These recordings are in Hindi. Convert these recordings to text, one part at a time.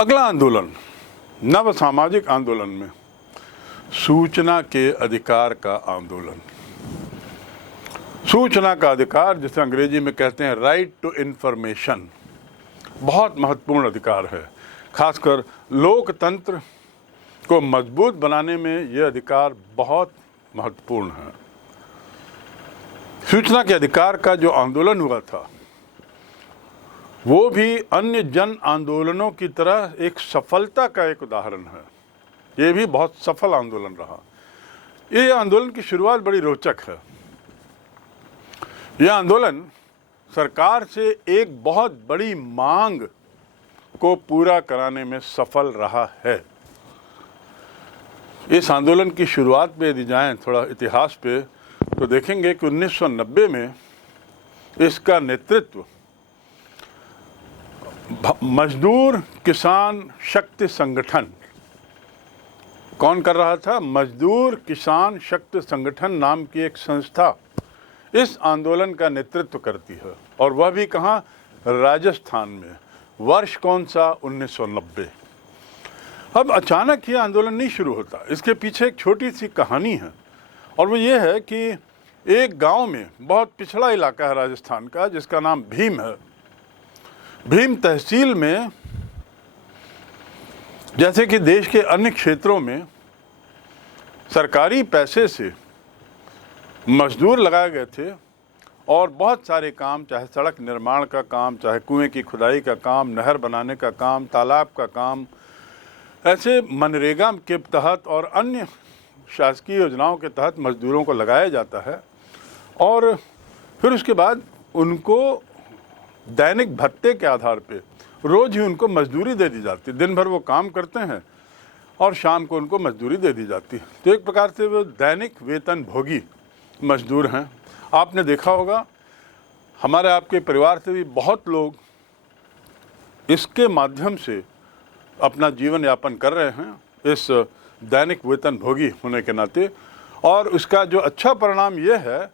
अगला आंदोलन नव सामाजिक आंदोलन में सूचना के अधिकार का आंदोलन। सूचना का अधिकार, जिसे अंग्रेजी में कहते हैं राइट टू इंफॉर्मेशन, बहुत महत्वपूर्ण अधिकार है। खासकर लोकतंत्र को मजबूत बनाने में यह अधिकार बहुत महत्वपूर्ण है। सूचना के अधिकार का जो आंदोलन हुआ था वो भी अन्य जन आंदोलनों की तरह एक सफलता का एक उदाहरण है। ये भी बहुत सफल आंदोलन रहा। ये आंदोलन की शुरुआत बड़ी रोचक है। यह आंदोलन सरकार से एक बहुत बड़ी मांग को पूरा कराने में सफल रहा है। इस आंदोलन की शुरुआत पे यदि जाएं थोड़ा इतिहास पे, तो देखेंगे कि 1990 में इसका नेतृत्व मजदूर किसान शक्ति संगठन कौन कर रहा था? मजदूर किसान शक्ति संगठन नाम की एक संस्था इस आंदोलन का नेतृत्व करती है, और वह भी कहाँ? राजस्थान में। वर्ष कौन सा? 1990। अब अचानक ये आंदोलन नहीं शुरू होता, इसके पीछे एक छोटी सी कहानी है, और वो ये है कि एक गांव में, बहुत पिछड़ा इलाका है राजस्थान का, जिसका नाम भीम है। भीम तहसील में, जैसे कि देश के अन्य क्षेत्रों में, सरकारी पैसे से मजदूर लगाए गए थे और बहुत सारे काम, चाहे सड़क निर्माण का काम, चाहे कुएं की खुदाई का काम, नहर बनाने का काम, तालाब का काम, ऐसे मनरेगा के तहत और अन्य शासकीय योजनाओं के तहत मजदूरों को लगाया जाता है, और फिर उसके बाद उनको दैनिक भत्ते के आधार पे रोज ही उनको मजदूरी दे दी जाती। दिन भर वो काम करते हैं और शाम को उनको मजदूरी दे दी जाती। तो एक प्रकार से वो दैनिक वेतन भोगी मजदूर हैं। आपने देखा होगा, हमारे आपके परिवार से भी बहुत लोग इसके माध्यम से अपना जीवन यापन कर रहे हैं, इस दैनिक वेतन भोगी होने के नाते। और उसका जो अच्छा परिणाम ये है,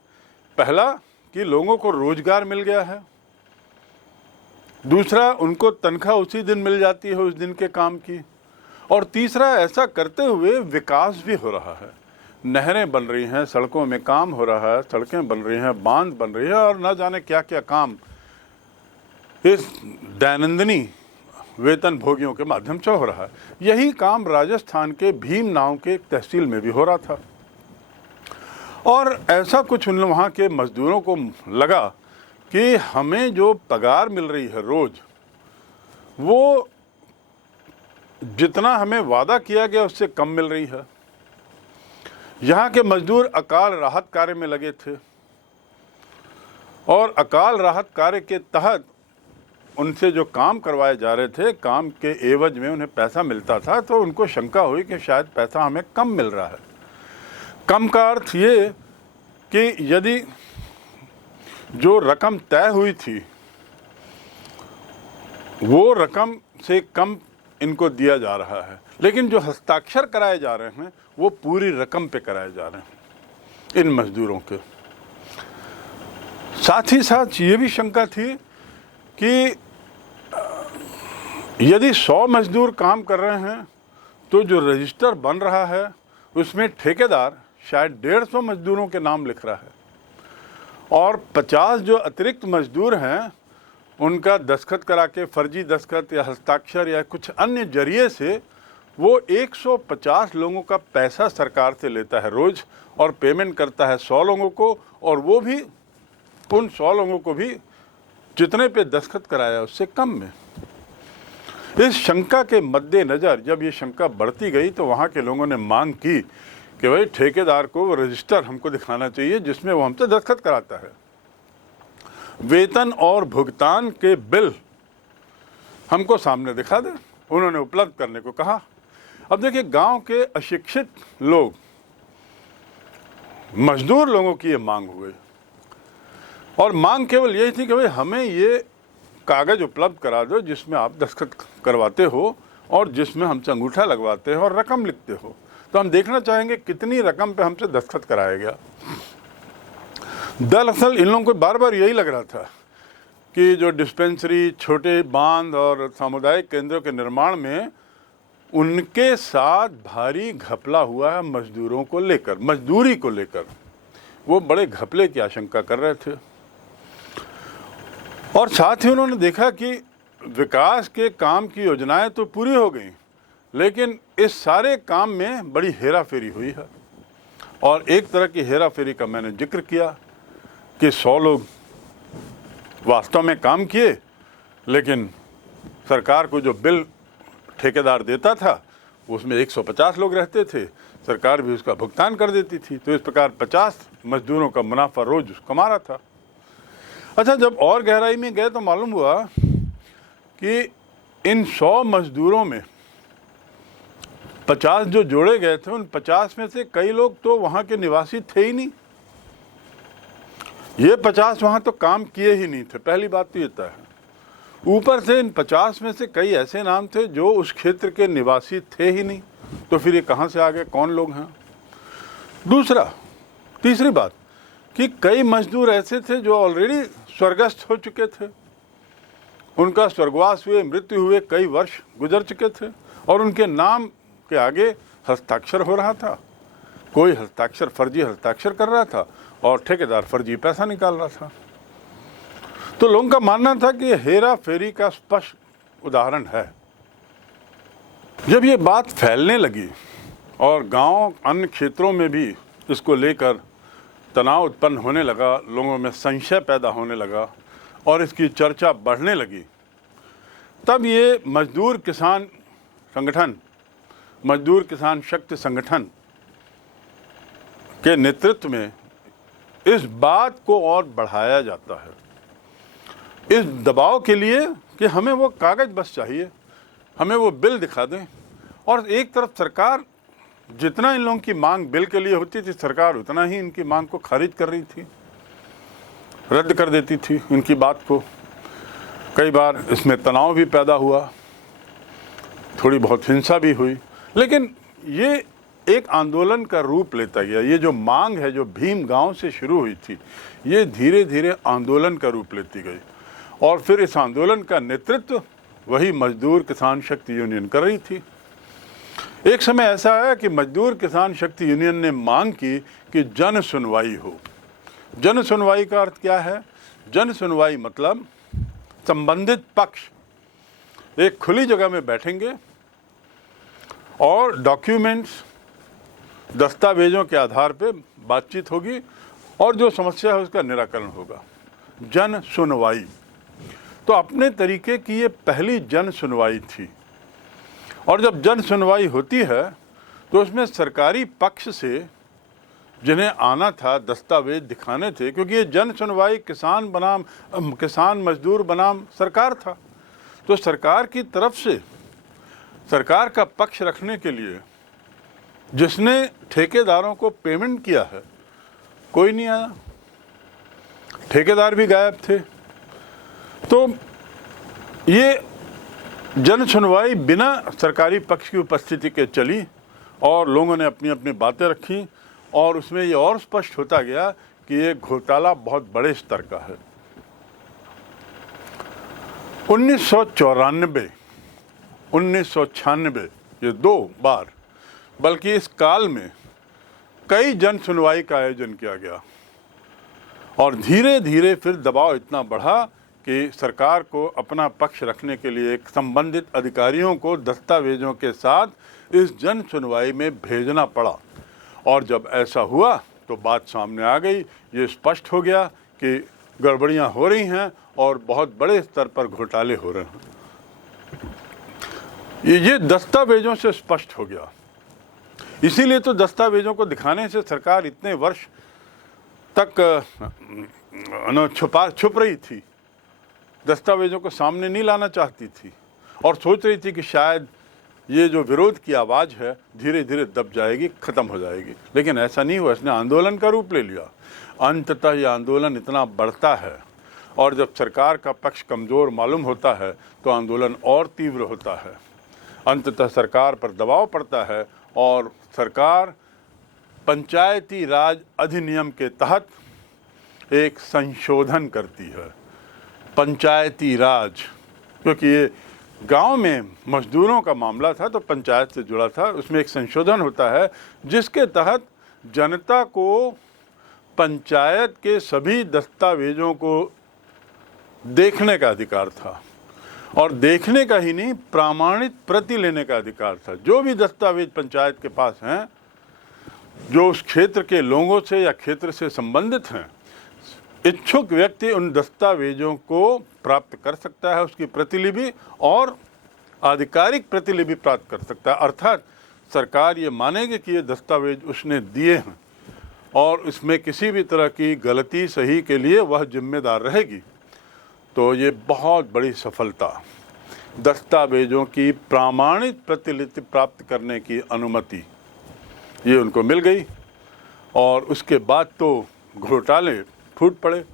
पहला कि लोगों को रोजगार मिल गया है, दूसरा उनको तनख्वाह उसी दिन मिल जाती है उस दिन के काम की, और तीसरा ऐसा करते हुए विकास भी हो रहा है। नहरें बन रही हैं, सड़कों में काम हो रहा है, सड़कें बन रही हैं, बांध बन रही है, और न जाने क्या क्या काम इस दैनंदिनी वेतन भोगियों के माध्यम से हो रहा है। यही काम राजस्थान के भीम नाम के एक तहसील में भी हो रहा था। और ऐसा कुछ उन वहाँ के मजदूरों को लगा कि हमें जो पगार मिल रही है रोज, वो जितना हमें वादा किया गया उससे कम मिल रही है। यहाँ के मजदूर अकाल राहत कार्य में लगे थे, और अकाल राहत कार्य के तहत उनसे जो काम करवाए जा रहे थे, काम के एवज में उन्हें पैसा मिलता था। तो उनको शंका हुई कि शायद पैसा हमें कम मिल रहा है। कम का अर्थ ये कि यदि जो रकम तय हुई थी वो रकम से कम इनको दिया जा रहा है, लेकिन जो हस्ताक्षर कराए जा रहे हैं वो पूरी रकम पे कराए जा रहे हैं इन मजदूरों के। साथ ही साथ ये भी शंका थी कि यदि 100 मजदूर काम कर रहे हैं तो जो रजिस्टर बन रहा है उसमें ठेकेदार शायद 150 मजदूरों के नाम लिख रहा है, और 50 जो अतिरिक्त मजदूर हैं उनका दस्तखत करा के, फर्जी दस्तखत या हस्ताक्षर या कुछ अन्य जरिए से, वो 150 लोगों का पैसा सरकार से लेता है रोज, और पेमेंट करता है 100 लोगों को, और वो भी उन 100 लोगों को भी जितने पे दस्तखत कराया उससे कम में। इस शंका के मद्देनज़र जब ये शंका बढ़ती गई तो वहाँ के लोगों ने मांग की कि भाई ठेकेदार को वो रजिस्टर हमको दिखाना चाहिए जिसमें वो हमसे दस्तखत कराता है। वेतन और भुगतान के बिल हमको सामने दिखा दे। उन्होंने उपलब्ध करने को कहा। अब देखिए, गांव के अशिक्षित लोग, मजदूर लोगों की ये मांग हुई, और मांग केवल यही थी कि भाई हमें ये कागज उपलब्ध करा दो जिसमें आप दस्तखत करवाते हो और जिसमें हमसे अंगूठा लगवाते हो और रकम लिखते हो। तो हम देखना चाहेंगे कितनी रकम पे हमसे दस्तखत कराया गया। दरअसल इन लोगों को बार बार यही लग रहा था कि जो डिस्पेंसरी, छोटे बांध और सामुदायिक केंद्रों के निर्माण में उनके साथ भारी घपला हुआ है मजदूरों को लेकर, मजदूरी को लेकर। वो बड़े घपले की आशंका कर रहे थे। और साथ ही उन्होंने देखा कि विकास के काम की योजनाएं तो पूरी हो गई, लेकिन इस सारे काम में बड़ी हेराफेरी हुई है। और एक तरह की हेराफेरी का मैंने जिक्र किया कि 100 लोग वास्तव में काम किए, लेकिन सरकार को जो बिल ठेकेदार देता था उसमें 150 लोग रहते थे, सरकार भी उसका भुगतान कर देती थी। तो इस प्रकार 50 मजदूरों का मुनाफा रोज कमा रहा था। अच्छा, जब और गहराई में गए तो मालूम हुआ कि इन 100 मजदूरों में 50 जो जोड़े गए थे, उन 50 में से कई लोग तो वहाँ के निवासी थे ही नहीं। ये 50 वहाँ तो काम किए ही नहीं थे, पहली बात तो ये तय है। ऊपर से इन 50 में से कई ऐसे नाम थे जो उस क्षेत्र के निवासी थे ही नहीं। तो फिर ये कहाँ से आ गए, कौन लोग हैं? तीसरी बात कि कई मजदूर ऐसे थे जो ऑलरेडी स्वर्गस्थ हो चुके थे, उनका स्वर्गवास हुए, मृत्यु हुए, कई वर्ष गुजर चुके थे और उनके नाम के आगे हस्ताक्षर हो रहा था। कोई हस्ताक्षर, फर्जी हस्ताक्षर कर रहा था और ठेकेदार फर्जी पैसा निकाल रहा था। तो लोगों का मानना था कि हेरा फेरी का स्पष्ट उदाहरण है। जब ये बात फैलने लगी और गांव, अन्य क्षेत्रों में भी इसको लेकर तनाव उत्पन्न होने लगा, लोगों में संशय पैदा होने लगा और इसकी चर्चा बढ़ने लगी, तब ये मजदूर किसान शक्ति संगठन के नेतृत्व में इस बात को और बढ़ाया जाता है, इस दबाव के लिए कि हमें वो कागज बस चाहिए, हमें वो बिल दिखा दें। और एक तरफ सरकार जितना इन लोगों की मांग बिल के लिए होती थी, सरकार उतना ही इनकी मांग को खारिज कर रही थी, रद्द कर देती थी इनकी बात को। कई बार इसमें तनाव भी पैदा हुआ, थोड़ी बहुत हिंसा भी हुई, लेकिन ये एक आंदोलन का रूप लेता गया। ये जो मांग है, जो भीम गांव से शुरू हुई थी, ये धीरे धीरे आंदोलन का रूप लेती गई और फिर इस आंदोलन का नेतृत्व वही मजदूर किसान शक्ति यूनियन कर रही थी। एक समय ऐसा आया कि मजदूर किसान शक्ति यूनियन ने मांग की कि जन सुनवाई हो। जन सुनवाई का अर्थ क्या है? जन सुनवाई मतलब संबंधित पक्ष एक खुली जगह में बैठेंगे और डॉक्यूमेंट्स, दस्तावेजों के आधार पर बातचीत होगी और जो समस्या है उसका निराकरण होगा। जन सुनवाई। तो अपने तरीके की ये पहली जन सुनवाई थी। और जब जन सुनवाई होती है तो उसमें सरकारी पक्ष से जिन्हें आना था, दस्तावेज दिखाने थे, क्योंकि ये जन सुनवाई किसान मजदूर बनाम सरकार था। तो सरकार की तरफ से सरकार का पक्ष रखने के लिए जिसने ठेकेदारों को पेमेंट किया है, कोई नहीं आया, ठेकेदार भी गायब थे। तो ये जन सुनवाई बिना सरकारी पक्ष की उपस्थिति के चली और लोगों ने अपनी अपनी बातें रखी और उसमें ये और स्पष्ट होता गया कि ये घोटाला बहुत बड़े स्तर का है। 1994, 1996 ये 2 बार, बल्कि इस काल में कई जन सुनवाई का आयोजन किया गया और धीरे धीरे फिर दबाव इतना बढ़ा कि सरकार को अपना पक्ष रखने के लिए एक संबंधित अधिकारियों को दस्तावेजों के साथ इस जन सुनवाई में भेजना पड़ा। और जब ऐसा हुआ तो बात सामने आ गई, ये स्पष्ट हो गया कि गड़बड़ियां हो रही हैं और बहुत बड़े स्तर पर घोटाले हो रहे हैं। ये दस्तावेजों से स्पष्ट हो गया। इसीलिए तो दस्तावेजों को दिखाने से सरकार इतने वर्ष तक छुप रही थी, दस्तावेजों को सामने नहीं लाना चाहती थी और सोच रही थी कि शायद ये जो विरोध की आवाज़ है धीरे धीरे दब जाएगी, ख़त्म हो जाएगी। लेकिन ऐसा नहीं हुआ, इसने आंदोलन का रूप ले लिया। अंततः ये आंदोलन इतना बढ़ता है और जब सरकार का पक्ष कमज़ोर मालूम होता है तो आंदोलन और तीव्र होता है। अंततः सरकार पर दबाव पड़ता है और सरकार पंचायती राज अधिनियम के तहत एक संशोधन करती है पंचायती राज, क्योंकि ये गांव में मजदूरों का मामला था तो पंचायत से जुड़ा था। उसमें एक संशोधन होता है जिसके तहत जनता को पंचायत के सभी दस्तावेजों को देखने का अधिकार था, और देखने का ही नहीं, प्रमाणित प्रति लेने का अधिकार था। जो भी दस्तावेज पंचायत के पास हैं, जो उस क्षेत्र के लोगों से या क्षेत्र से संबंधित हैं, इच्छुक व्यक्ति उन दस्तावेजों को प्राप्त कर सकता है, उसकी प्रतिलिपि और आधिकारिक प्रतिलिपि प्राप्त कर सकता है। अर्थात सरकार ये मानेगी कि ये दस्तावेज उसने दिए हैं और इसमें किसी भी तरह की गलती सही के लिए वह जिम्मेदार रहेगी। तो ये बहुत बड़ी सफलता, दस्तावेजों की प्रमाणित प्रतिलिपि प्राप्त करने की अनुमति ये उनको मिल गई। और उसके बाद तो घोटाले फूट पड़े।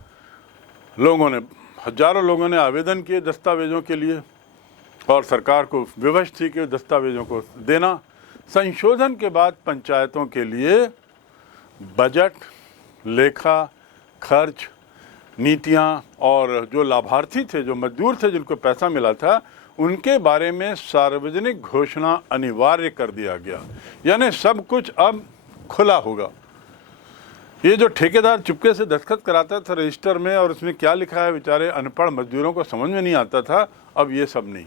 हजारों लोगों ने आवेदन किए दस्तावेजों के लिए और सरकार को विवश थी कि दस्तावेजों को देना। संशोधन के बाद पंचायतों के लिए बजट, लेखा, खर्च, नीतियां और जो लाभार्थी थे, जो मजदूर थे जिनको पैसा मिला था, उनके बारे में सार्वजनिक घोषणा अनिवार्य कर दिया गया। यानी सब कुछ अब खुला होगा। ये जो ठेकेदार चुपके से दस्तखत कराता था रजिस्टर में और उसमें क्या लिखा है, बेचारे अनपढ़ मजदूरों को समझ में नहीं आता था, अब ये सब नहीं।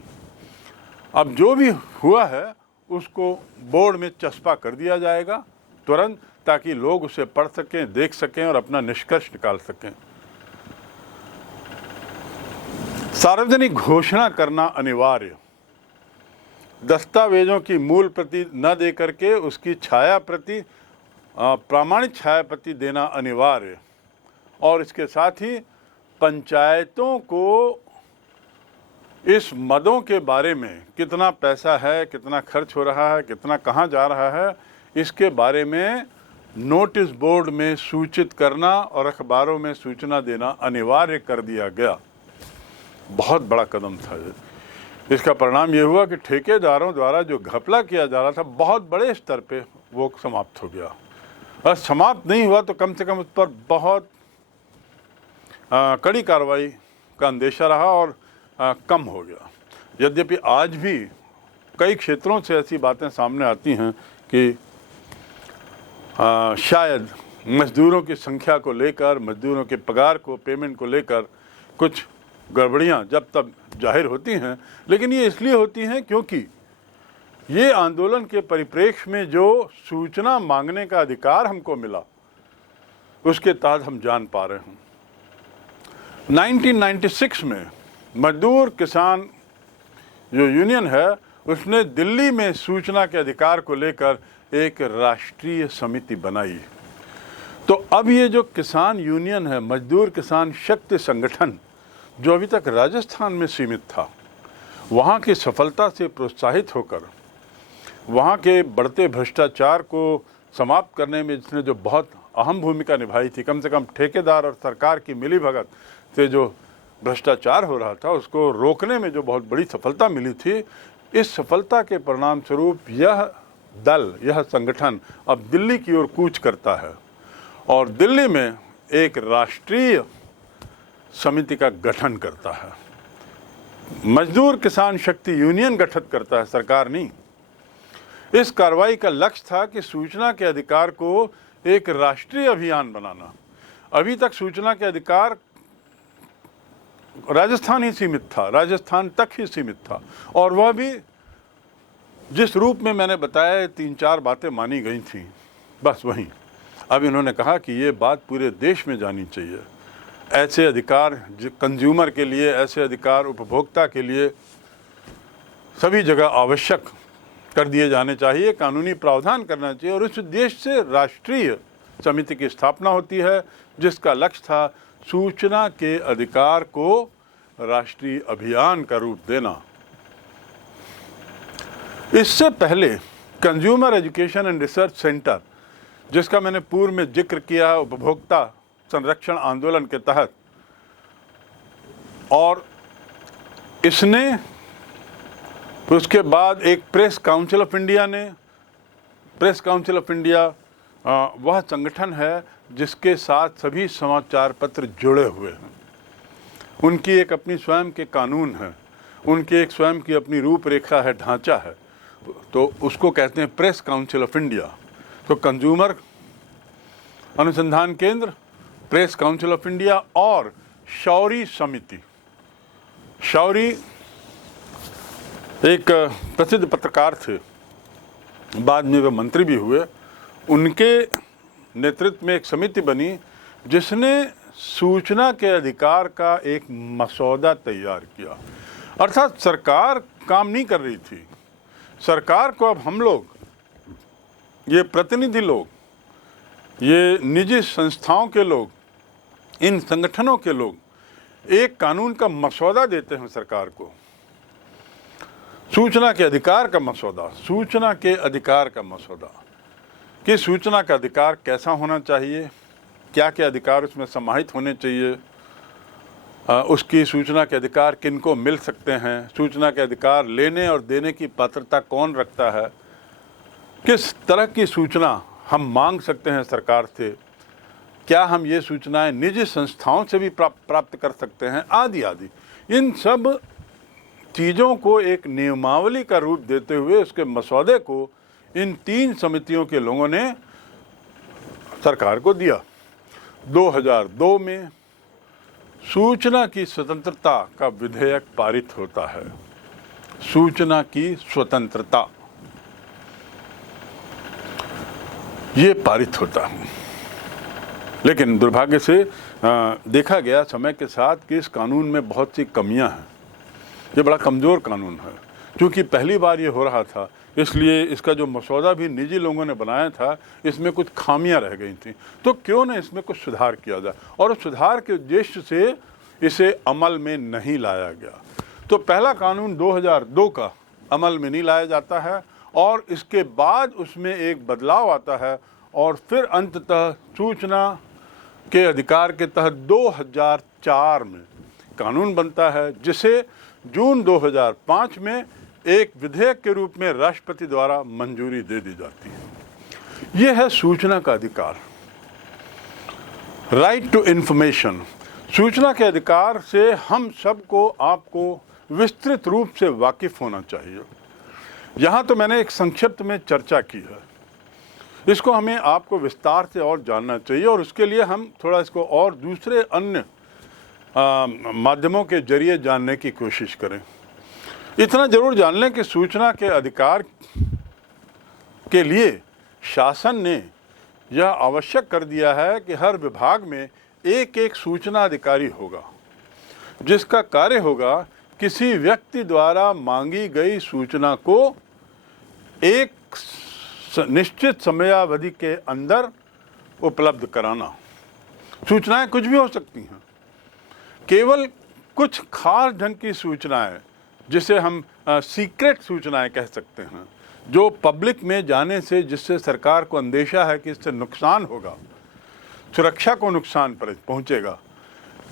अब जो भी हुआ है उसको बोर्ड में चस्पा कर दिया जाएगा तुरंत, ताकि लोग उसे पढ़ सकें, देख सकें और अपना निष्कर्ष निकाल सकें। सार्वजनिक घोषणा करना अनिवार्य, दस्तावेजों की मूल प्रति न दे करके उसकी छाया प्रति, प्रामाणिक छाया प्रति देना अनिवार्य। और इसके साथ ही पंचायतों को इस मदों के बारे में, कितना पैसा है, कितना खर्च हो रहा है, कितना कहाँ जा रहा है, इसके बारे में नोटिस बोर्ड में सूचित करना और अखबारों में सूचना देना अनिवार्य कर दिया गया। बहुत बड़ा कदम था। इसका परिणाम ये हुआ कि ठेकेदारों द्वारा जो घपला किया जा रहा था बहुत बड़े स्तर पे, वो समाप्त हो गया। और समाप्त नहीं हुआ तो कम से कम उस पर बहुत कड़ी कार्रवाई का अंदेशा रहा और कम हो गया। यद्यपि आज भी कई क्षेत्रों से ऐसी बातें सामने आती हैं कि शायद मजदूरों की संख्या को लेकर, मजदूरों के पगार को, पेमेंट को लेकर कुछ गड़बड़ियां जब तब जाहिर होती हैं, लेकिन ये इसलिए होती हैं क्योंकि ये आंदोलन के परिप्रेक्ष्य में जो सूचना मांगने का अधिकार हमको मिला, उसके तहत हम जान पा रहे हैं। 1996 में मजदूर किसान जो यूनियन है, उसने दिल्ली में सूचना के अधिकार को लेकर एक राष्ट्रीय समिति बनाई। तो अब ये जो किसान यूनियन है, मजदूर किसान शक्ति संगठन, जो अभी तक राजस्थान में सीमित था, वहाँ की सफलता से प्रोत्साहित होकर वहाँ के बढ़ते भ्रष्टाचार को समाप्त करने में जिसने जो बहुत अहम भूमिका निभाई थी, कम से कम ठेकेदार और सरकार की मिलीभगत से जो भ्रष्टाचार हो रहा था उसको रोकने में जो बहुत बड़ी सफलता मिली थी, इस सफलता के परिणाम स्वरूप यह दल, यह संगठन अब दिल्ली की ओर कूच करता है और दिल्ली में एक राष्ट्रीय समिति का गठन करता है। मजदूर किसान शक्ति यूनियन गठित करता है, सरकार नहीं। इस कार्रवाई का लक्ष्य था कि सूचना के अधिकार को एक राष्ट्रीय अभियान बनाना। अभी तक सूचना के अधिकार राजस्थान ही सीमित था, राजस्थान तक ही सीमित था, और वह भी जिस रूप में मैंने बताया 3-4 बातें मानी गई थीं, बस वहीं। अब इन्होंने कहा कि ये बात पूरे देश में जानी चाहिए। ऐसे अधिकार कंज्यूमर के लिए, ऐसे अधिकार उपभोक्ता के लिए सभी जगह आवश्यक कर दिए जाने चाहिए, कानूनी प्रावधान करना चाहिए। और इस उद्देश्य से राष्ट्रीय समिति की स्थापना होती है जिसका लक्ष्य था सूचना के अधिकार को राष्ट्रीय अभियान का रूप देना। इससे पहले consumer education and research centre, जिसका मैंने पूर्व में जिक्र किया, उपभोक्ता संरक्षण आंदोलन के तहत, और इसने उसके बाद एक प्रेस काउंसिल ऑफ इंडिया ने, प्रेस काउंसिल ऑफ इंडिया वह संगठन है जिसके साथ सभी समाचार पत्र जुड़े हुए हैं। उनकी एक अपनी स्वयं के कानून है, उनकी एक स्वयं की अपनी रूपरेखा है, ढांचा है। तो उसको कहते हैं प्रेस काउंसिल ऑफ इंडिया। तो कंज्यूमर अनुसंधान केंद्र, प्रेस काउंसिल ऑफ इंडिया और शौरी समिति। शौरी एक प्रसिद्ध पत्रकार थे, बाद में वे मंत्री भी हुए। उनके नेतृत्व में एक समिति बनी जिसने सूचना के अधिकार का एक मसौदा तैयार किया। अर्थात सरकार काम नहीं कर रही थी, सरकार को अब हम लोग, ये प्रतिनिधि लोग, ये निजी संस्थाओं के लोग, इन संगठनों के लोग एक कानून का मसौदा देते हैं सरकार को, सूचना के अधिकार का मसौदा, सूचना के अधिकार का मसौदा कि सूचना का अधिकार कैसा होना चाहिए, क्या क्या अधिकार उसमें समाहित होने चाहिए, उसकी सूचना के अधिकार किनको मिल सकते हैं, सूचना के अधिकार लेने और देने की पात्रता कौन रखता है, किस तरह की सूचना हम मांग सकते हैं सरकार से, क्या हम ये सूचनाएं निजी संस्थाओं से भी प्राप्त कर सकते हैं, आदि आदि। इन सब चीज़ों को एक नियमावली का रूप देते हुए उसके मसौदे को इन 3 समितियों के लोगों ने सरकार को दिया। 2002 में सूचना की स्वतंत्रता का विधेयक पारित होता है। सूचना की स्वतंत्रता, ये पारित होता है। लेकिन दुर्भाग्य से देखा गया समय के साथ कि इस कानून में बहुत सी कमियां हैं। ये बड़ा कमज़ोर कानून है। क्योंकि पहली बार ये हो रहा था, इसलिए इसका जो मसौदा भी निजी लोगों ने बनाया था, इसमें कुछ खामियां रह गई थी। तो क्यों न इसमें कुछ सुधार किया जाए, और उस सुधार के उद्देश्य से इसे अमल में नहीं लाया गया। तो पहला कानून 2002 का अमल में नहीं लाया जाता है, और इसके बाद उसमें एक बदलाव आता है, और फिर अंततः सूचना के अधिकार के तहत 2004 में कानून बनता है, जिसे जून 2005 में एक विधेयक के रूप में राष्ट्रपति द्वारा मंजूरी दे दी जाती है। यह है सूचना का अधिकार, राइट टू इंफॉर्मेशन। सूचना के अधिकार से हम सबको, आपको विस्तृत रूप से वाकिफ होना चाहिए। यहाँ तो मैंने एक संक्षिप्त में चर्चा की है, इसको हमें आपको विस्तार से और जानना चाहिए, और उसके लिए हम थोड़ा इसको और दूसरे अन्य माध्यमों के जरिए जानने की कोशिश करें। इतना जरूर जान लें कि सूचना के अधिकार के लिए शासन ने यह आवश्यक कर दिया है कि हर विभाग में एक एक सूचना अधिकारी होगा, जिसका कार्य होगा किसी व्यक्ति द्वारा मांगी गई सूचना को एक निश्चित समयावधि के अंदर उपलब्ध कराना। सूचनाएं कुछ भी हो सकती हैं, केवल कुछ खास ढंग की सूचनाएं, जिसे हम सीक्रेट सूचनाएं कह सकते हैं, जो पब्लिक में जाने से जिससे सरकार को अंदेशा है कि इससे नुकसान होगा, सुरक्षा को नुकसान पहुंचेगा,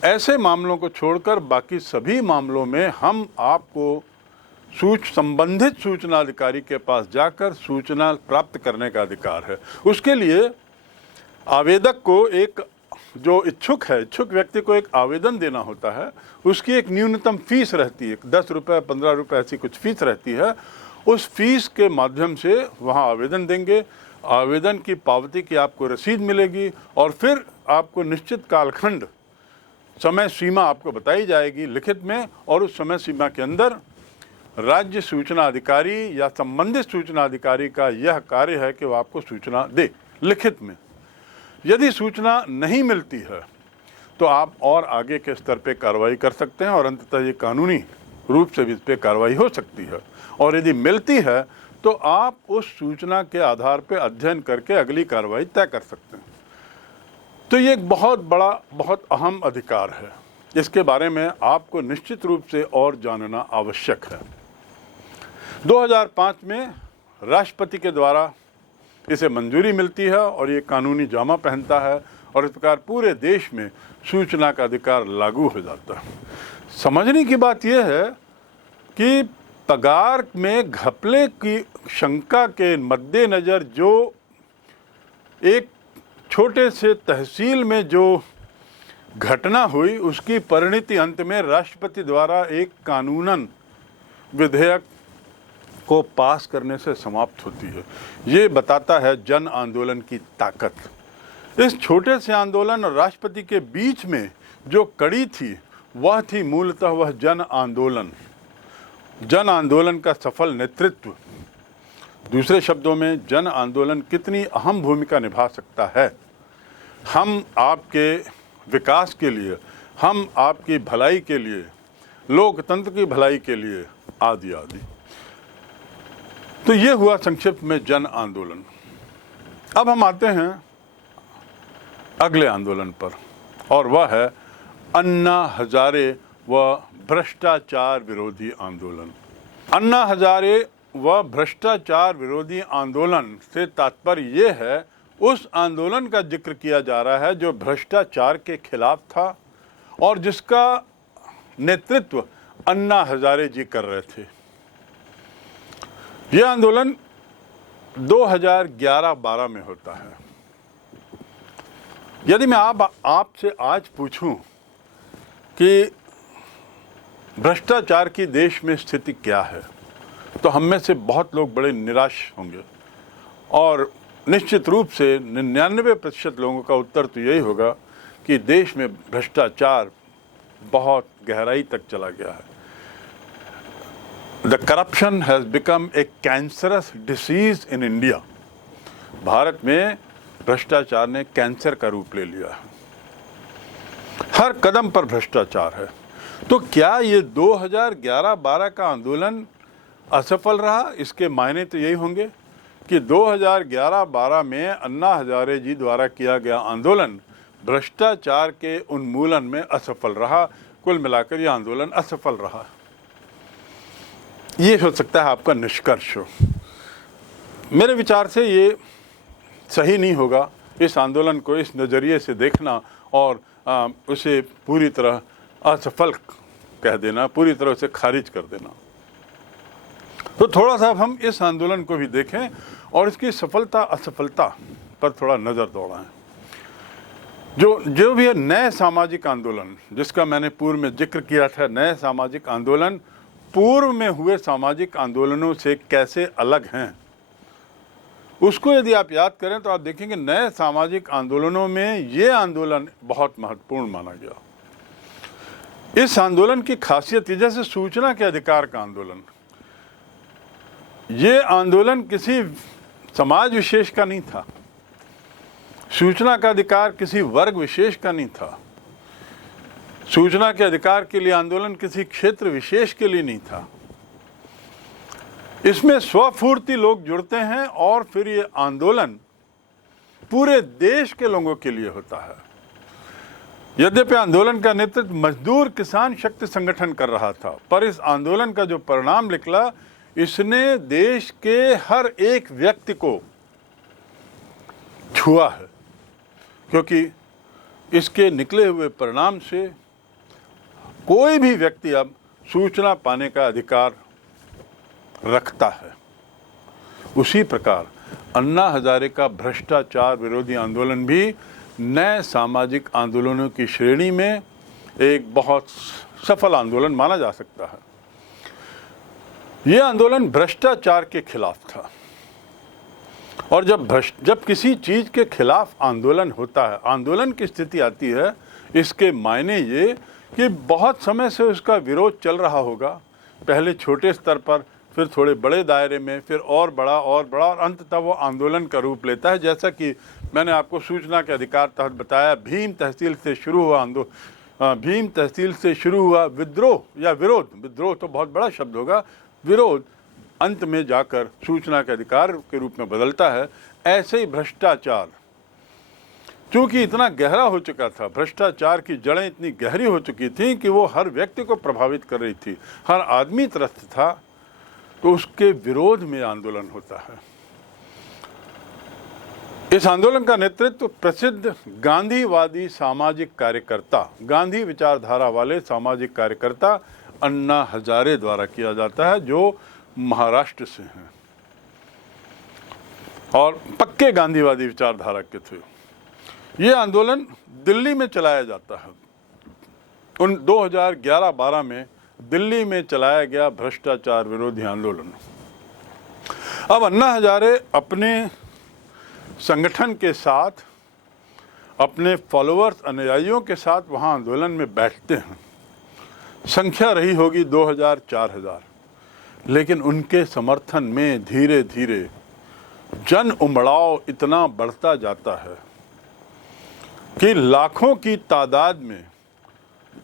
ऐसे मामलों को छोड़कर बाकी सभी मामलों में हम आपको संबंधित सूचना अधिकारी के पास जाकर सूचना प्राप्त करने का अधिकार है। उसके लिए आवेदक को, एक जो इच्छुक है, इच्छुक व्यक्ति को एक आवेदन देना होता है। उसकी एक न्यूनतम फीस रहती है, 10 रुपये 15 रुपये ऐसी कुछ फीस रहती है। उस फीस के माध्यम से वहाँ आवेदन देंगे, आवेदन की पावती की आपको रसीद मिलेगी, और फिर आपको निश्चित कालखंड, समय सीमा आपको बताई जाएगी लिखित में, और उस समय सीमा के अंदर राज्य सूचना अधिकारी या संबंधित सूचना अधिकारी का यह कार्य है कि वो आपको सूचना दे लिखित में। यदि सूचना नहीं मिलती है तो आप और आगे के स्तर पे कार्रवाई कर सकते हैं, और अंततः ये कानूनी रूप से भी इस पर कार्रवाई हो सकती है। और यदि मिलती है तो आप उस सूचना के आधार पे अध्ययन करके अगली कार्रवाई तय कर सकते हैं। तो ये एक बहुत बड़ा, बहुत अहम अधिकार है। इसके बारे में आपको निश्चित रूप से और जानना आवश्यक है। 2005 में राष्ट्रपति के द्वारा इसे मंजूरी मिलती है और ये कानूनी जामा पहनता है, और इस प्रकार पूरे देश में सूचना का अधिकार लागू हो जाता है। समझने की बात यह है कि पगार में घपले की शंका के मद्देनज़र जो एक छोटे से तहसील में जो घटना हुई, उसकी परिणति अंत में राष्ट्रपति द्वारा एक कानूनन विधेयक को पास करने से समाप्त होती है। ये बताता है जन आंदोलन की ताकत। इस छोटे से आंदोलन और राष्ट्रपति के बीच में जो कड़ी थी वह थी मूलतः वह जन आंदोलन का सफल नेतृत्व। दूसरे शब्दों में, जन आंदोलन कितनी अहम भूमिका निभा सकता है हम आपके विकास के लिए, हम आपकी भलाई के लिए, लोकतंत्र की भलाई के लिए, आदि आदि। तो ये हुआ संक्षिप्त में जन आंदोलन। अब हम आते हैं अगले आंदोलन पर, और वह है अन्ना हजारे व भ्रष्टाचार विरोधी आंदोलन। अन्ना हजारे व भ्रष्टाचार विरोधी आंदोलन से तात्पर्य ये है उस आंदोलन का जिक्र किया जा रहा है जो भ्रष्टाचार के खिलाफ था और जिसका नेतृत्व अन्ना हजारे जी कर रहे थे। यह आंदोलन 2011-12 में होता है। यदि मैं आपसे आज पूछूं कि भ्रष्टाचार की देश में स्थिति क्या है, तो हम में से बहुत लोग बड़े निराश होंगे और निश्चित रूप से 99% लोगों का उत्तर तो यही होगा कि देश में भ्रष्टाचार बहुत गहराई तक चला गया है। The corruption has become a cancerous disease in India. Bharat में भ्रष्टाचार ने कैंसर का रूप ले लिया है। हर कदम पर भ्रष्टाचार है। तो क्या ये 2011-12 का आंदोलन असफल रहा? इसके मायने तो यही होंगे कि 2011-12 में अन्ना हजारे जी द्वारा किया गया आंदोलन भ्रष्टाचार के उन्मूलन में असफल रहा। कुल मिलाकर यह आंदोलन असफल रहा। ये हो सकता है आपका निष्कर्ष हो। मेरे विचार से ये सही नहीं होगा इस आंदोलन को इस नज़रिए से देखना और उसे पूरी तरह असफल कह देना, पूरी तरह से खारिज कर देना। तो थोड़ा सा हम इस आंदोलन को भी देखें और इसकी सफलता असफलता पर थोड़ा नज़र दौड़ाएं। जो भी है नए सामाजिक आंदोलन जिसका मैंने पूर्व में जिक्र किया था, नए सामाजिक आंदोलन पूर्व में हुए सामाजिक आंदोलनों से कैसे अलग हैं, उसको यदि आप याद करें तो आप देखेंगे नए सामाजिक आंदोलनों में ये आंदोलन बहुत महत्वपूर्ण माना गया। इस आंदोलन की खासियत ये, जैसे सूचना के अधिकार का आंदोलन, ये आंदोलन किसी समाज विशेष का नहीं था। सूचना का अधिकार किसी वर्ग विशेष का नहीं था। सूचना के अधिकार के लिए आंदोलन किसी क्षेत्र विशेष के लिए नहीं था। इसमें स्वफूर्ति लोग जुड़ते हैं और फिर ये आंदोलन पूरे देश के लोगों के लिए होता है। यद्यपि आंदोलन का नेतृत्व मजदूर किसान शक्ति संगठन कर रहा था, पर इस आंदोलन का जो परिणाम निकला, इसने देश के हर एक व्यक्ति को छुआ है, क्योंकि इसके निकले हुए परिणाम से कोई भी व्यक्ति अब सूचना पाने का अधिकार रखता है। उसी प्रकार अन्ना हजारे का भ्रष्टाचार विरोधी आंदोलन भी नए सामाजिक आंदोलनों की श्रेणी में एक बहुत सफल आंदोलन माना जा सकता है। यह आंदोलन भ्रष्टाचार के खिलाफ था, और जब किसी चीज के खिलाफ आंदोलन होता है, आंदोलन की स्थिति आती है, इसके मायने ये कि बहुत समय से उसका विरोध चल रहा होगा, पहले छोटे स्तर पर, फिर थोड़े बड़े दायरे में, फिर और बड़ा और अंततः वो आंदोलन का रूप लेता है। जैसा कि मैंने आपको सूचना के अधिकार तहत बताया, भीम तहसील से शुरू हुआ विद्रोह या विरोध तो बहुत बड़ा शब्द होगा, विरोध अंत में जाकर सूचना के अधिकार के रूप में बदलता है। ऐसे ही भ्रष्टाचार चूंकि इतना गहरा हो चुका था, भ्रष्टाचार की जड़ें इतनी गहरी हो चुकी थी कि वो हर व्यक्ति को प्रभावित कर रही थी, हर आदमी त्रस्त था, तो उसके विरोध में आंदोलन होता है। इस आंदोलन का नेतृत्व प्रसिद्ध गांधीवादी सामाजिक कार्यकर्ता, गांधी विचारधारा वाले सामाजिक कार्यकर्ता अन्ना हजारे द्वारा किया जाता है, जो महाराष्ट्र से हैं और पक्के गांधीवादी विचारधारा के थे। ये आंदोलन दिल्ली में चलाया जाता है। उन 2011-12 में दिल्ली में चलाया गया भ्रष्टाचार विरोधी आंदोलन। अब अन्ना हजारे अपने संगठन के साथ, अपने फॉलोअर्स, अनुयायियों के साथ वहाँ आंदोलन में बैठते हैं। संख्या रही होगी 2000-4000, लेकिन उनके समर्थन में धीरे धीरे जन उमड़ाव इतना बढ़ता जाता है कि लाखों की तादाद में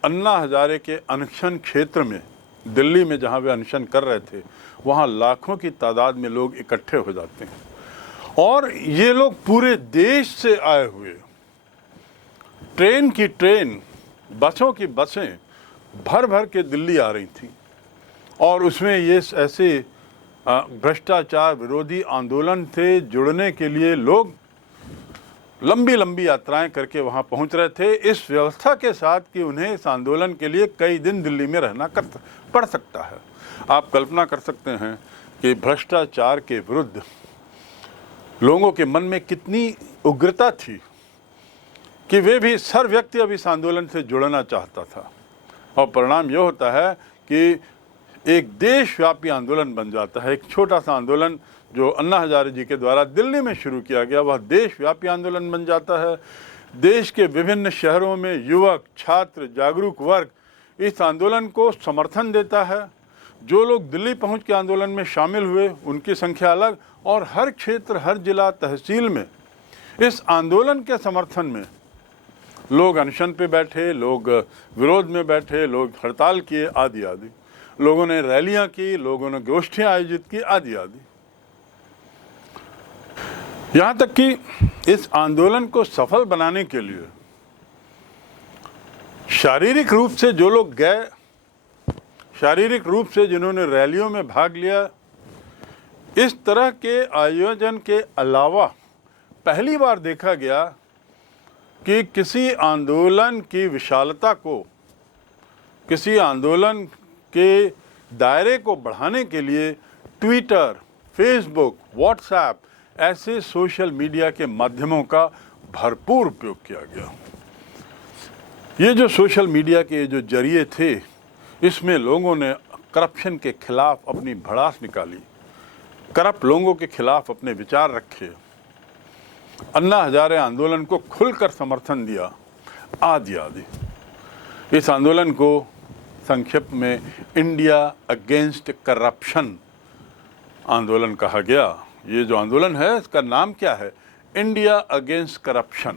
अन्ना हजारे के अनशन क्षेत्र में, दिल्ली में जहाँ वे अनशन कर रहे थे, वहाँ लाखों की तादाद में लोग इकट्ठे हो जाते हैं। और ये लोग पूरे देश से आए हुए, ट्रेन की ट्रेन, बसों की बसें भर भर के दिल्ली आ रही थी। और उसमें ये ऐसे भ्रष्टाचार विरोधी आंदोलन से जुड़ने के लिए लोग लंबी लंबी यात्राएं करके वहां पहुंच रहे थे, इस व्यवस्था के साथ कि उन्हें इस आंदोलन के लिए कई दिन दिल्ली में रहना पड़ सकता है। आप कल्पना कर सकते हैं कि भ्रष्टाचार के विरुद्ध लोगों के मन में कितनी उग्रता थी कि वे भी, हर व्यक्ति अब इस आंदोलन से जुड़ना चाहता था। और परिणाम यह होता है कि एक देशव्यापी आंदोलन बन जाता है। एक छोटा सा आंदोलन जो अन्ना हजारे जी के द्वारा दिल्ली में शुरू किया गया, वह देशव्यापी आंदोलन बन जाता है। देश के विभिन्न शहरों में युवक, छात्र, जागरूक वर्ग इस आंदोलन को समर्थन देता है। जो लोग दिल्ली पहुंच के आंदोलन में शामिल हुए, उनकी संख्या अलग, और हर क्षेत्र, हर जिला, तहसील में इस आंदोलन के समर्थन में लोग अनशन पे बैठे, लोग विरोध में बैठे, लोग हड़ताल किए, आदि आदि। लोगों ने रैलियां की, लोगों ने गोष्ठियां आयोजित की, आदि आदि। यहां तक कि इस आंदोलन को सफल बनाने के लिए शारीरिक रूप से जो लोग गए, शारीरिक रूप से जिन्होंने रैलियों में भाग लिया, इस तरह के आयोजन के अलावा पहली बार देखा गया कि किसी आंदोलन की विशालता को, किसी आंदोलन के दायरे को बढ़ाने के लिए ट्विटर, फेसबुक, व्हाट्सएप ऐसे सोशल मीडिया के माध्यमों का भरपूर उपयोग किया गया। ये जो सोशल मीडिया के जो जरिए थे, इसमें लोगों ने करप्शन के खिलाफ अपनी भड़ास निकाली, करप्ट लोगों के खिलाफ अपने विचार रखे, अन्ना हजारे आंदोलन को खुलकर समर्थन दिया, आदि आदि। इस आंदोलन को संक्षिप्त में इंडिया अगेंस्ट करप्शन आंदोलन कहा गया। ये जो आंदोलन है, इसका नाम क्या है? India against corruption.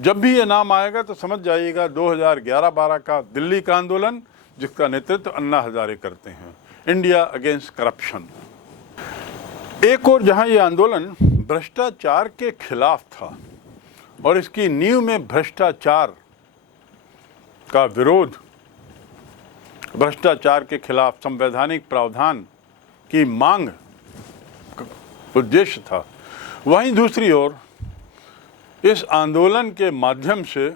जब भी ये नाम आएगा तो समझ जाइएगा 2011-12 का दिल्ली का आंदोलन, जिसका नेतृत्व अन्ना हजारे करते हैं, इंडिया अगेंस्ट करप्शन। एक और जहां ये आंदोलन भ्रष्टाचार के खिलाफ था और इसकी नींव में भ्रष्टाचार का विरोध, भ्रष्टाचार के खिलाफ संवैधानिक प्रावधान की मांग उद्देश्य था, वहीं दूसरी ओर इस आंदोलन के माध्यम से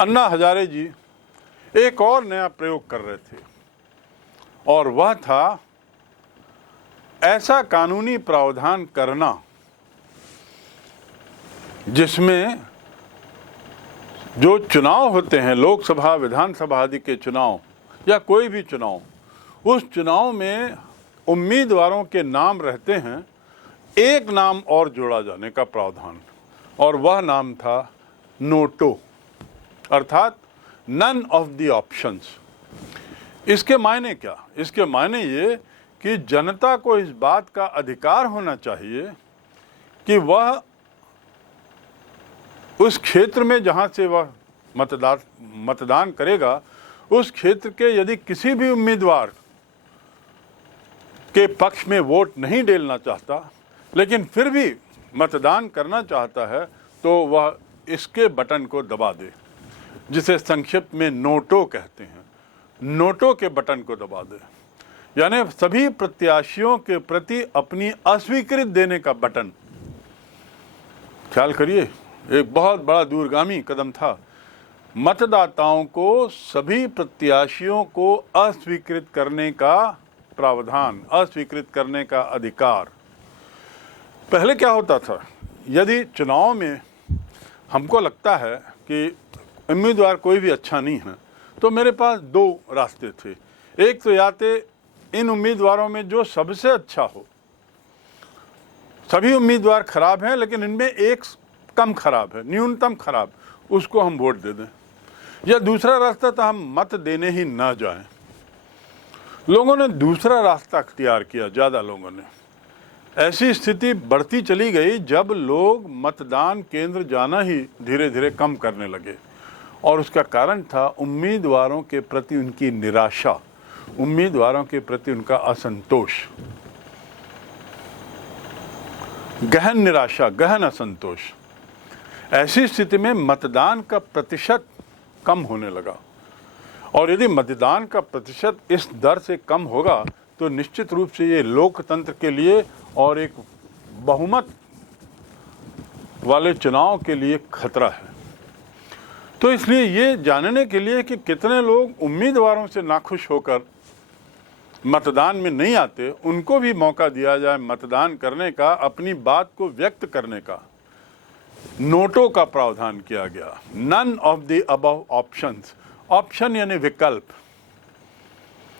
अन्ना हजारे जी एक और नया प्रयोग कर रहे थे, और वह था ऐसा कानूनी प्रावधान करना जिसमें जो चुनाव होते हैं, लोकसभा, विधानसभा आदि के चुनाव या कोई भी चुनाव, उस चुनाव में उम्मीदवारों के नाम रहते हैं, एक नाम और जोड़ा जाने का प्रावधान, और वह नाम था नोटो, अर्थात नन ऑफ द ऑप्शंस। इसके मायने क्या? इसके मायने ये कि जनता को इस बात का अधिकार होना चाहिए कि वह उस क्षेत्र में जहां से वह मतदान करेगा, उस क्षेत्र के यदि किसी भी उम्मीदवार के पक्ष में वोट नहीं डालना चाहता, लेकिन फिर भी मतदान करना चाहता है, तो वह इसके बटन को दबा दे, जिसे संक्षिप्त में नोटो कहते हैं। नोटो के बटन को दबा दे, यानी सभी प्रत्याशियों के प्रति अपनी अस्वीकृति देने का बटन। ख्याल करिए, एक बहुत बड़ा दूरगामी कदम था। मतदाताओं को, सभी प्रत्याशियों को अस्वीकृत करने का प्रावधान, अस्वीकृत करने का अधिकार। पहले क्या होता था, यदि चुनाव में हमको लगता है कि उम्मीदवार कोई भी अच्छा नहीं है, तो मेरे पास दो रास्ते थे। एक तो या तो इन उम्मीदवारों में जो सबसे अच्छा हो, सभी उम्मीदवार खराब हैं लेकिन इनमें एक कम खराब है, न्यूनतम खराब, उसको हम वोट दे दें। या दूसरा रास्ता था हम मत देने ही ना जाएं। लोगों ने दूसरा रास्ता अख्तियार किया, ज़्यादा लोगों ने। ऐसी स्थिति बढ़ती चली गई जब लोग मतदान केंद्र जाना ही धीरे धीरे कम करने लगे, और उसका कारण था उम्मीदवारों के प्रति उनकी निराशा, उम्मीदवारों के प्रति उनका असंतोष, गहन निराशा, गहन असंतोष। ऐसी स्थिति में मतदान का प्रतिशत कम होने लगा, और यदि मतदान का प्रतिशत इस दर से कम होगा तो निश्चित रूप से ये लोकतंत्र के लिए और एक बहुमत वाले चुनाव के लिए खतरा है। तो इसलिए ये जानने के लिए कि कितने लोग उम्मीदवारों से नाखुश होकर मतदान में नहीं आते, उनको भी मौका दिया जाए मतदान करने का, अपनी बात को व्यक्त करने का, नोटों का प्रावधान किया गया। None of the above options, option यानी विकल्प,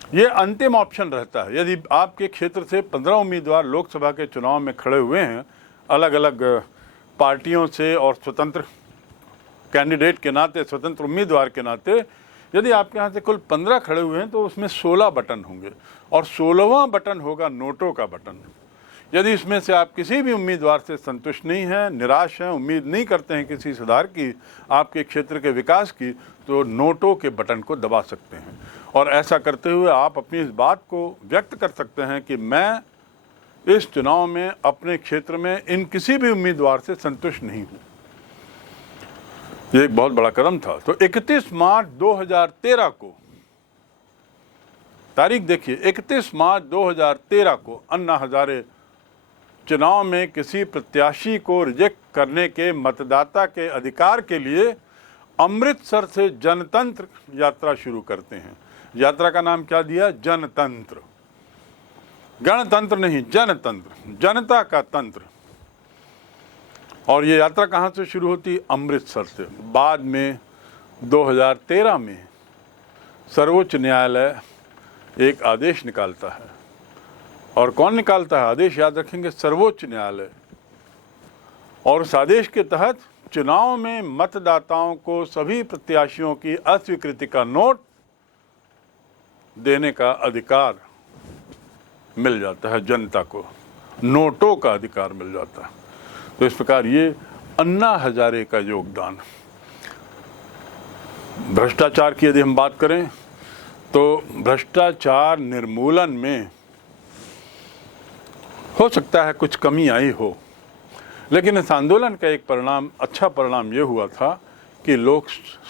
ये अंतिम ऑप्शन रहता है। यदि आपके क्षेत्र से 15 उम्मीदवार लोकसभा के चुनाव में खड़े हुए हैं, अलग अलग पार्टियों से और स्वतंत्र कैंडिडेट के नाते, स्वतंत्र उम्मीदवार के नाते, यदि आपके यहाँ से कुल 15 खड़े हुए हैं तो उसमें 16 बटन होंगे, और 16वां बटन होगा नोटों का बटन। यदि इसमें से आप किसी भी उम्मीदवार से संतुष्ट नहीं हैं, निराश हैं, उम्मीद नहीं करते हैं किसी सुधार की, आपके क्षेत्र के विकास की, तो नोटों के बटन को दबा सकते हैं। और ऐसा करते हुए आप अपनी इस बात को व्यक्त कर सकते हैं कि मैं इस चुनाव में अपने क्षेत्र में इन किसी भी उम्मीदवार से संतुष्ट नहीं हूँ। ये एक बहुत बड़ा कदम था। तो 31 मार्च 2013 को, तारीख देखिए, 31 मार्च 2013 को अन्ना हजारे चुनाव में किसी प्रत्याशी को रिजेक्ट करने के मतदाता के अधिकार के लिए अमृतसर से जनतंत्र यात्रा शुरू करते हैं। यात्रा का नाम क्या दिया? जनतंत्र। गणतंत्र नहीं, जनतंत्र, जनता का तंत्र। और ये यात्रा कहाँ से शुरू होती? अमृतसर से। बाद में 2013 में सर्वोच्च न्यायालय एक आदेश निकालता है, और कौन निकालता है आदेश? याद रखेंगे, सर्वोच्च न्यायालय। और उस आदेश के तहत चुनाव में मतदाताओं को सभी प्रत्याशियों की अस्वीकृति का नोट देने का अधिकार मिल जाता है, जनता को नोटों का अधिकार मिल जाता है। तो इस प्रकार ये अन्ना हजारे का योगदान। भ्रष्टाचार की यदि हम बात करें तो भ्रष्टाचार निर्मूलन में हो सकता है कुछ कमी आई हो, लेकिन इस आंदोलन का एक परिणाम, अच्छा परिणाम ये हुआ था कि लोग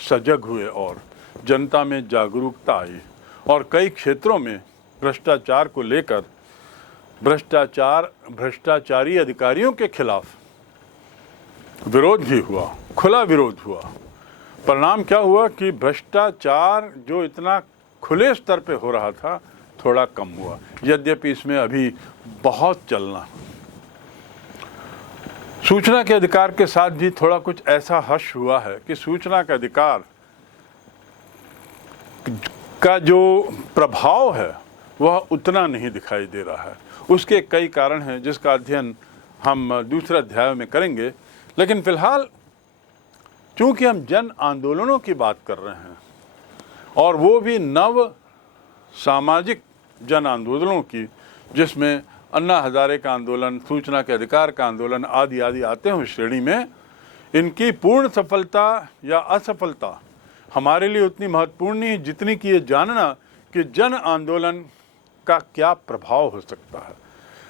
सजग हुए और जनता में जागरूकता आई, और कई क्षेत्रों में भ्रष्टाचार को लेकर, भ्रष्टाचारी अधिकारियों के खिलाफ विरोध भी हुआ, खुला विरोध हुआ। परिणाम क्या हुआ कि भ्रष्टाचार जो इतना खुले स्तर पे हो रहा था, थोड़ा कम हुआ, यद्यपि इसमें अभी बहुत चलना। सूचना के अधिकार के साथ भी थोड़ा कुछ ऐसा हर्ष हुआ है कि सूचना का अधिकार का जो प्रभाव है वह उतना नहीं दिखाई दे रहा है। उसके कई कारण हैं जिसका अध्ययन हम दूसरे अध्याय में करेंगे, लेकिन फिलहाल चूंकि हम जन आंदोलनों की बात कर रहे हैं, और वो भी नव सामाजिक जन आंदोलनों की, जिसमें अन्ना हजारे का आंदोलन, सूचना के अधिकार का आंदोलन आदि आदि आते हैं उस श्रेणी में, इनकी पूर्ण सफलता या असफलता हमारे लिए उतनी महत्वपूर्ण नहीं जितनी कि ये जानना कि जन आंदोलन का क्या प्रभाव हो सकता है।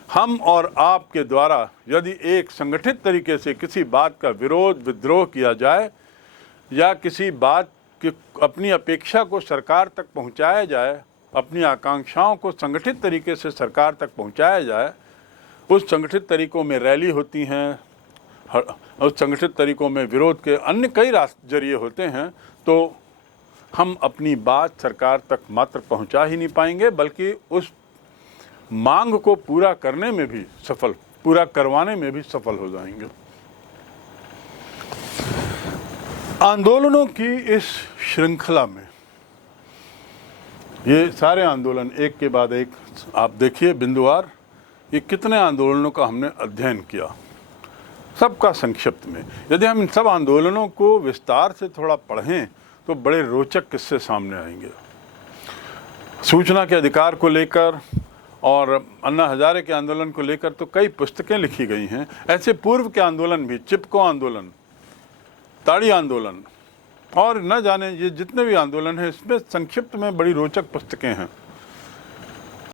हम और आपके द्वारा यदि एक संगठित तरीके से किसी बात का विरोध, विद्रोह किया जाए, या किसी बात की अपनी अपेक्षा को सरकार तक पहुंचाया जाए, अपनी आकांक्षाओं को संगठित तरीके से सरकार तक पहुंचाया जाए, उस संगठित तरीकों में रैली होती हैं, उस संगठित तरीकों में विरोध के अन्य कई जरिए होते हैं, तो हम अपनी बात सरकार तक मात्र पहुंचा ही नहीं पाएंगे, बल्कि उस मांग को पूरा करने में भी सफल, पूरा करवाने में भी सफल हो जाएंगे। आंदोलनों की इस श्रृंखला में ये सारे आंदोलन एक के बाद एक आप देखिए बिंदुवार, ये कितने आंदोलनों का हमने अध्ययन किया, सबका संक्षिप्त में। यदि हम इन सब आंदोलनों को विस्तार से थोड़ा पढ़ें तो बड़े रोचक किस्से सामने आएंगे। सूचना के अधिकार को लेकर और अन्ना हजारे के आंदोलन को लेकर तो कई पुस्तकें लिखी गई हैं। ऐसे पूर्व के आंदोलन भी, चिपको आंदोलन, ताड़ी आंदोलन और न जाने ये जितने भी आंदोलन हैं, इसमें संक्षिप्त में बड़ी रोचक पुस्तकें हैं।